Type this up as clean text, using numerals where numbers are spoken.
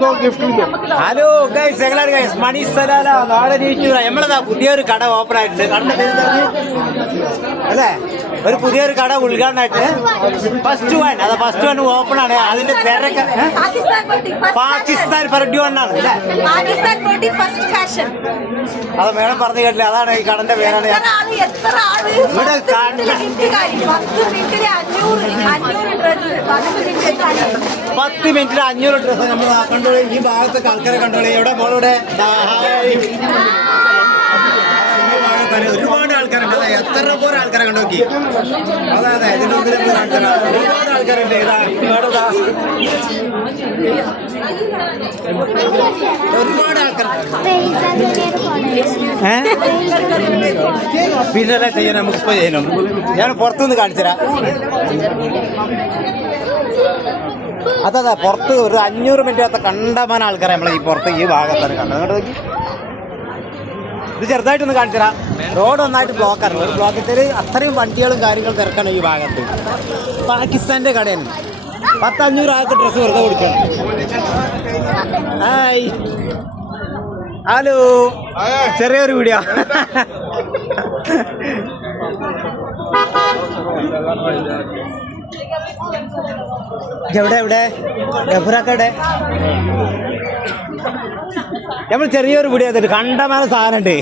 Hello guys, എങ്ങനെയാണ് guys? മണി Salalah നാളെ നമ്മളതാ പുതിയൊരു കട ഓപ്പൺ ആയിട്ടുണ്ട്. കടന്റെ പേര് അല്ലേ? ഒരു പുതിയൊരു കട ഉദ്ഘാടനമായിട്ട് ഫസ്റ്റ് വൺ ഓപ്പൺ ആണ്. അതിന്റെ തിരക്ക് പാകിസ്ഥാൻ ഫർഡി വണ്ണാണ് അല്ലേ? അത് മേഡം പറഞ്ഞു കേട്ടില്ല. അതാണ് ഈ കടന്റെ പേരാണ്. ഇവിടെ 10 മിനിറ്റിൽ 500 ഡ്രസ്സ് നമ്മൾ കണ്ടോളി. ഈ ഭാഗത്തൊക്കെ ആൾക്കാരെ കണ്ടോളി. എവിടെ മോളിവിടെ ഒരുപാട് ആൾക്കാരുണ്ട്. അതെ, എത്ര പോലെ ആൾക്കാരെ കണ്ടോക്കി. അതെ ഇതിന്റെ മുമ്പിൽ ആൾക്കാരാണ്. ഒരുപാട് ആൾക്കാരുണ്ട്. ഒരുപാട് ആൾക്കാർ പിന്നെ ചെയ്യണം. നമുക്കിപ്പോ ചെയ്യണം. ഞാൻ പുറത്തുനിന്ന് കാണിച്ചുതരാം. അതെ, പുറത്ത് ഒരു 500 മിനിറ്റ് കണ്ടമാന ആൾക്കാരെ നമ്മളെ ഈ പുറത്ത് ഈ ഭാഗത്താണ് കണ്ടത്. അങ്ങോട്ട് നോക്കി. ഇത് ചെറുതായിട്ടൊന്ന് കാണിച്ചുതരാം. റോഡ് ഒന്നായിട്ട് ബ്ലോക്കാണ്. ഒരു ബ്ലോക്കിൽ അത്രയും വണ്ടികളും കാര്യങ്ങളും തിരക്കാണ് ഈ ഭാഗത്ത്. പാകിസ്ഥാൻ്റെ കടയാണ്. 500 ആൾക്ക് ഡ്രസ്സ് വെറുതെ കൊടുക്കണം. ഹായ്, ഹലോ, ചെറിയൊരു വീഡിയോ. എവിടെ ഗഫുറക്കടെ നമ്മൾ ചെറിയൊരു വീഡിയോ ചെയ്തിട്ട് കണ്ടമാന സാധനം ഉണ്ട്.